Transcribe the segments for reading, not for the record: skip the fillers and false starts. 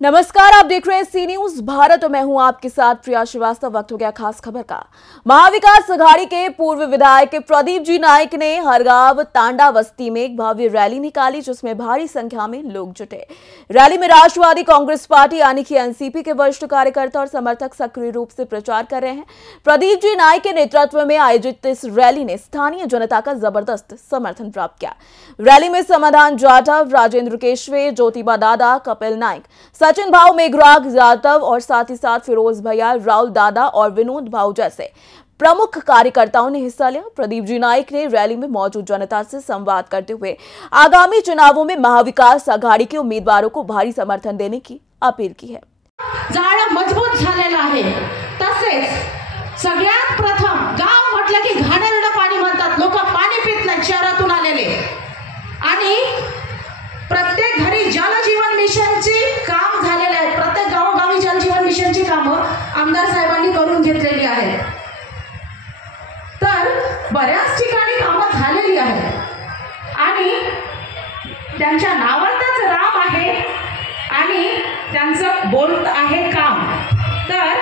नमस्कार, आप देख रहे हैं सी न्यूज भारत और मैं हूं आपके साथ प्रिया श्रीवास्तव। वक्त हो गया खास खबर का। महाविकास अघाड़ी के पूर्व विधायक प्रदीप जी नाइक ने हरगांव तांडा बस्ती में एक भव्य रैली निकाली, जिसमें भारी संख्या में लोग जुटे। रैली में राष्ट्रवादी कांग्रेस पार्टी यानी कि एनसीपी के वरिष्ठ कार्यकर्ता और समर्थक सक्रिय रूप से प्रचार कर रहे हैं। प्रदीप जी नाइक के नेतृत्व में आयोजित इस रैली ने स्थानीय जनता का जबरदस्त समर्थन प्राप्त किया। रैली में समाधान जाटव, राजेंद्र केशवे, ज्योतिबा दादा, कपिल नाइक, सचिन भाव, मेघराग यादव और साथ ही साथ फिरोज भैया, राहुल दादा और विनोद भाव जैसे प्रमुख कार्यकर्ताओं ने हिस्सा लिया। प्रदीप जी नाइक ने रैली में मौजूद जनता से संवाद करते हुए आगामी चुनावों में महाविकास आघाड़ी के उम्मीदवारों को भारी समर्थन देने की अपील की है। जाळं मजबूत झालेलं आहे। तसेच सगळ्यात प्रथम गाव म्हटलं की घाणेरडं पाणी म्हणतात, लोक पाणी पित नाही शहरातून आलेले, आणि प्रत्येक घरी जलजीवन मिशनची काम झालेले आहे। प्रत्येक गावोगावी जलजीवन मिशनची कामं आमदार साहेबांनी करून घेतलेली आहेत। तर बऱ्याच ठिकाणी कामं झालेली आहेत आणि त्यांच्या नावातच राम आहे आणि त्यांचं बोलत आहे काम। तर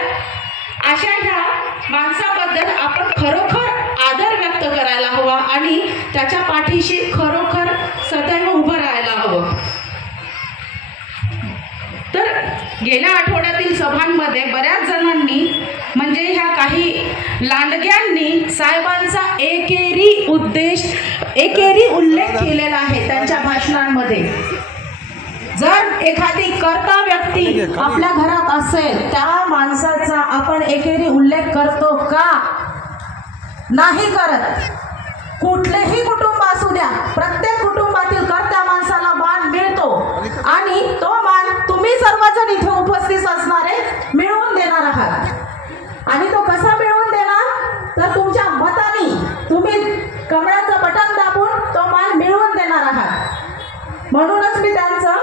अशा ह्या माणसाबद्दल आपण खरोखर आदर व्यक्त करायला हवा आणि त्याच्या पाठीशी खरोखर सदैव उभं राहायला हवं। तर गेल्या आठवड्यातील सभांमध्ये बऱ्याच जणांनी म्हणजे ह्या काही लांडग्यांनी साहेबांचा एकेरी उल्लेख केलेला आहे त्यांच्या भाषणांमध्ये। जर एखादी कर्ता व्यक्ती आपल्या घरात असेल, त्या माणसाचा आपण एकेरी उल्लेख करतो का? नाही करत। कुठलेही कुटुंब असू द्या, प्रत्येक कुटुंबातील कर्त्या माणसाला मान मिळतो आणि तो मान तुम्ही सर्वजण इथे उपस्थित असणारे मिळवून देणार आहात। आणि तो कसा मिळवून देणार? तर तुमच्या मताने तुम्ही कमळाचं बटन दाबून तो मान मिळवून देणार आहात। म्हणूनच मी त्यांचं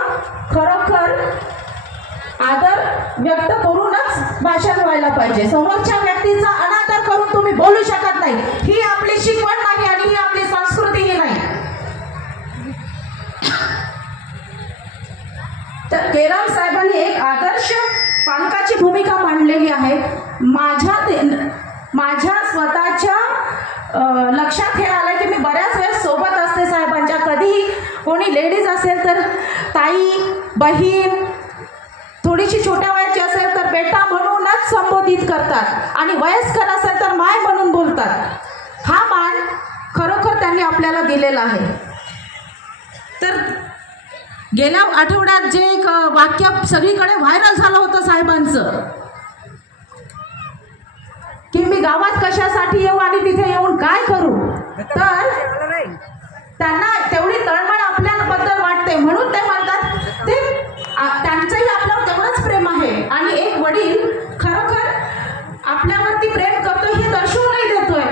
खरोखर आदर व्यक्त करूनच भाषण व्हायला पाहिजे। समोरच्या व्यक्तीचा अनादर करून तुम्ही बोलू शकत नाही, ही आपली शिकवण नाही आणि ही आपली संस्कृतीही नाही। तर केराम साहेबांनी एक आदर्श पालकाची भूमिका मांडलेली आहे। माझ्या स्वतःच्या लक्षात हे आलं की मी बऱ्याच वेळेस सोबत असते साहेबांच्या। कधीही कोणी लेडीज असेल तर ताई, बहीण, थोडीशी छोट्या वयाची असेल तर बेटा म्हणूनच संबोधित करतात आणि वयस्कर असेल तर माय म्हणून बोलतात। हा मान खरोखर त्यांनी आपल्याला दिलेला आहे। तर गेल्या आठवड्यात जे एक वाक्य सगळीकडे व्हायरल झालं होतं साहेबांचं की मी गावात कशासाठी येऊ आणि तिथे येऊन काय करू, तर त्यांना तेवढी तळमळ आपल्याबद्दल वाटते म्हणून ते म्हणतात ते त्यांचंही आपल्यावर तेवढंच प्रेम आहे आणि एक वडील खरोखर आपल्यावरती प्रेम करतो हे दर्शवूनही देतोय।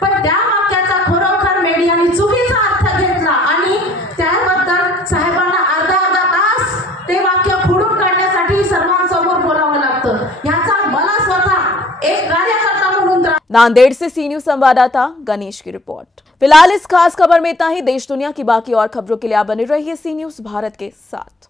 पण त्या वाक्याचा खरोखर मीडियाने चुकीचा अर्थ घेतला आणि त्याबद्दल साहेबांना अर्धा तास ते वाक्य खोडून काढण्यासाठी सर्वांसमोर बोलावं लागतं। याचा मला स्वतः एक कार्यकर्ता म्हणून नांदेड़ से सी न्यूज संवाददाता गणेश की रिपोर्ट। फिलहाल इस खास खबर में इतना ही। देश दुनिया की बाकी और खबरों के लिए आप बने रहिए सी न्यूज भारत के साथ।